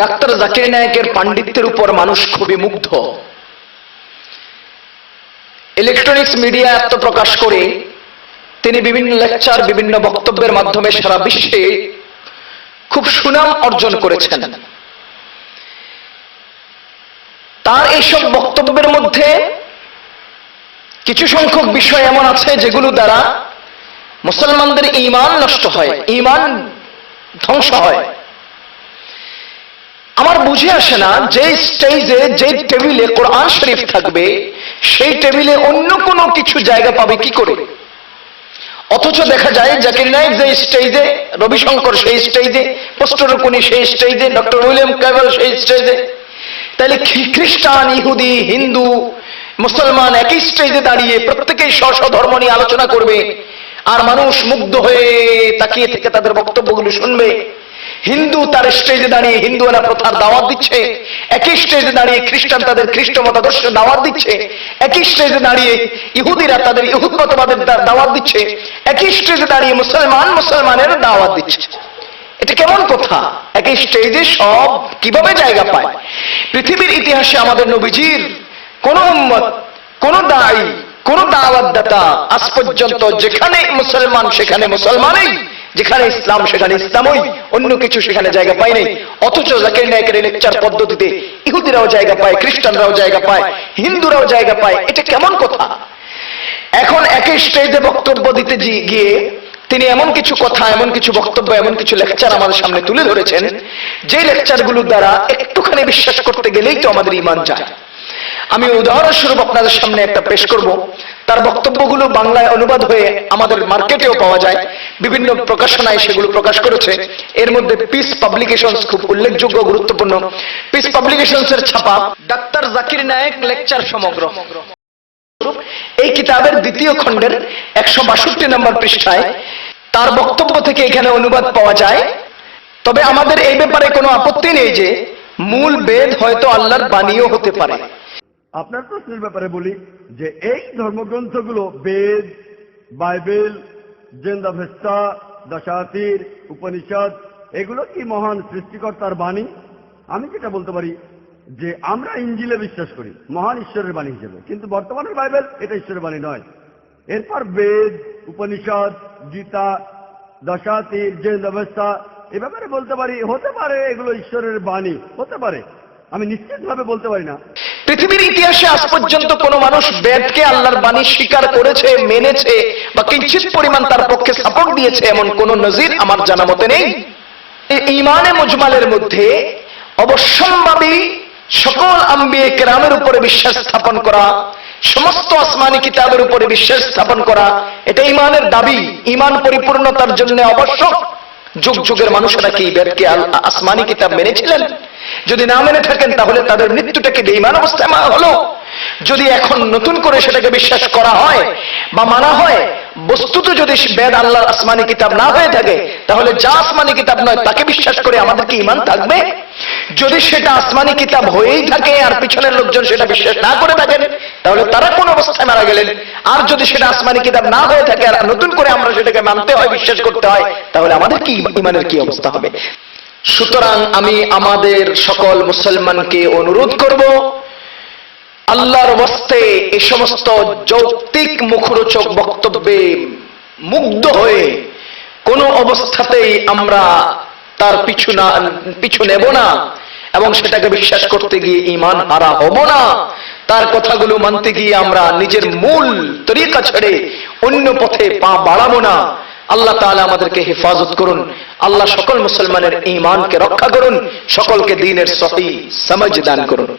Doctor Zakir নায়কের পাণ্ডিত্যের উপর মানুষ খুবই মুগ্ধ। ইলেকট্রনিক্স মিডিয়া আত্মপ্রকাশ করে, তিনি বিভিন্ন লেকচার বিভিন্ন বক্তব্যের মাধ্যমে সারা বিশ্বে খুব সুনাম অর্জন করেছেন। তার এইসব বক্তব্যের মধ্যে কিছু সংখ্যক বিষয় এমন আছে যেগুলো দ্বারা মুসলমানদের ইমান নষ্ট হয়, ইমান ধ্বংস হয়। বুঝে আসে না যে স্টেজে যে টেবিলে কোরআন শরীফ থাকবে, সেই টেবিলে অন্য কোনো কিছু জায়গা পাবে কি করে? অথচ দেখা যায় জাকির নায়ক যে স্টেজে রবিশঙ্কর সেই স্টেজে পোস্টরকুনি সেই স্টেজে ডক্টর উইলিয়াম ক্যাবেল সেই স্টেজে তাহলে খ্রিস্টান, ইহুদি, হিন্দু, মুসলমান একই স্টেজে দাঁড়িয়ে প্রত্যেকেই স্ব ধর্ম নিয়ে আলোচনা করবে। আর মানুষ মুগ্ধ হয়ে তাকিয়ে থেকে তাদের বক্তব্যগুলো শুনবে। হিন্দু তার স্টেজে দাঁড়িয়ে হিন্দুরা প্রথার দাওয়াত দিচ্ছে। একই স্টেজে দাঁড়িয়ে খ্রিস্টান তাদের খ্রিস্ট মতাদর্শের দাওয়াত দিচ্ছে। একই স্টেজে দাঁড়িয়ে ইহুদিরা তাদের ইহুদ মতবাদের দাওয়াত দিচ্ছে। একই স্টেজে দাঁড়িয়ে মুসলমান মুসলমানের দাওয়াত দিচ্ছে। এটা কেমন কথা? একই স্টেজে সব কীভাবে জায়গা পায়? পৃথিবীর ইতিহাসে আমাদের নবীজির কোন উম্মত, কোন দায়ী, কোন দাওয়াতদাতা আজ পর্যন্ত যেখানে মুসলমান, সেখানে মুসলমানই। যেখানে ইসলাম, সেখানে ইসলামই। অন্য কিছু সেখানে জায়গা পায় নাই। অথচ জাকির নায়কের লেকচার পদ্ধতিতে ইহুদিরাও জায়গা পায়, খ্রিস্টানরাও জায়গা পায়, হিন্দুরাও জায়গা পায়, এটা কেমন কথা? এখন একই স্টেজে বক্তব্য দিতে গিয়ে তিনি এমন কিছু কথা, এমন কিছু বক্তব্য, এমন কিছু লেকচার আমাদের সামনে তুলে ধরেছেন, যে লেকচারগুলোর দ্বারা একটুখানি বিশ্বাস করতে গেলেই তো আমাদের ইমান যায়। আমি উদাহরণস্বরূপ আপনাদের সামনে একটা পেশ করব। তার বক্তব্যগুলো বাংলায় অনুবাদ হয়ে আমাদের মার্কেটেও পাওয়া যায়। বিভিন্ন প্রকাশনায় সেগুলো প্রকাশ করেছে। এর মধ্যে পিস পাবলিকেশনস খুব উল্লেখযোগ্য, গুরুত্বপূর্ণ। পিস পাবলিকেশনস এর ছাপা ডাক্তার জাকির নায়েক লেকচার সমগ্র। এই কিতাবের দ্বিতীয় খণ্ডের একশো বাষট্টি নম্বর পৃষ্ঠায় তার বক্তব্য থেকে এখানে অনুবাদ পাওয়া যায়। তবে আমাদের এই ব্যাপারে কোনো আপত্তি নেই যে মূল বেদ হয়তো আল্লাহর বাণীও হতে পারে। আপনার প্রশ্নের ব্যাপারে বলি যে এই ধর্মগ্রন্থগুলো বেদ, বাইবেল জেন্দাভেস্তা দশাতির, উপনিষদ, এগুলো কি মহান সৃষ্টিকর্তার বাণী? আমি যেটা বলতে পারি যে আমরা ইঞ্জিলে বিশ্বাস করি, মহান ঈশ্বরের বাণী হিসেবে। কিন্তু বর্তমানের বাইবেল এটা ঈশ্বরের বাণী নয়। এরপর বেদ, উপনিষদ, গীতা, দশাতির জেন্দাভেস্তা এ ব্যাপারে বলতে পারি হতে পারে এগুলো ঈশ্বরের বাণী, হতে পারে। আমি নিশ্চিতভাবে বলতে পারি না। পৃথিবীর ইতিহাসে আজ পর্যন্ত কোন মানুষ বেদকে আল্লাহর বাণী স্বীকার করেছে, মেনেছে বা কিঞ্চিত পরিমাণ তার পক্ষে সাপোর্ট দিয়েছে এমন কোন নজির আমার জানা মতে নেই। ইমানে মুজমালের মধ্যে অবশ্যম্ভাবী সকল আম্বিয়ে কেরামের উপরে বিশ্বাস স্থাপন করা, সমস্ত আসমানি কিতাবের উপরে বিশ্বাস স্থাপন করা, এটা ইমানের দাবি। ইমান পরিপূর্ণতার জন্য আবশ্যক যুগ যুগের মানুষেরা কি বেদকে আসমানি কিতাব মেনেছিলেন? যদি না মেনে থাকেন, তাহলে তাদের মৃত্যুটাকে বেইমান অবস্থায় মা হলো? যদি এখন নতুন করে সেটাকে বিশ্বাস করা হয় বা মানা হয়, বস্তুত যদি বেদ আল্লাহর আসমানি কিতাব না হয়ে থাকে, তাহলে যা আসমানি কিতাব নয় তাকে বিশ্বাস করে আমাদের কি ইমান থাকবে? যদি সেটা আসমানি কিতাব হয়েই থাকে আর পিছনের লোকজন সেটা বিশ্বাস না করে থাকেন, তাহলে তারা কোন অবস্থায় মারা গেলেন? আর যদি সেটা আসমানি কিতাব না হয়ে থাকে আর নতুন করে আমরা সেটাকে মানতে হয়, বিশ্বাস করতে হয়, তাহলে আমাদের কি ইমানের কি অবস্থা হবে? সুতরাং আমি আমাদের সকল মুসলমানকে অনুরোধ করব আল্লাহর বস্তে এই সমস্ত যৌক্তিক মুখরোচক বক্তব্যে মুগ্ধ হয়ে কোনো অবস্থাতেই আমরা তার পিছু না, পিছু নেব না এবং সেটাকে বিশ্বাস করতে গিয়ে ইমান হারা হব না। তার কথাগুলো মানতে গিয়ে আমরা নিজের মূল তরিকা ছেড়ে অন্য পথে পা বাড়াবো না। আল্লাহ তাআলা আমাদেরকে হেফাজত করুন। আল্লাহ সকল মুসলমানের ইমানকে রক্ষা করুন। সকলকে দিনের সহি সমাজ দান করুন।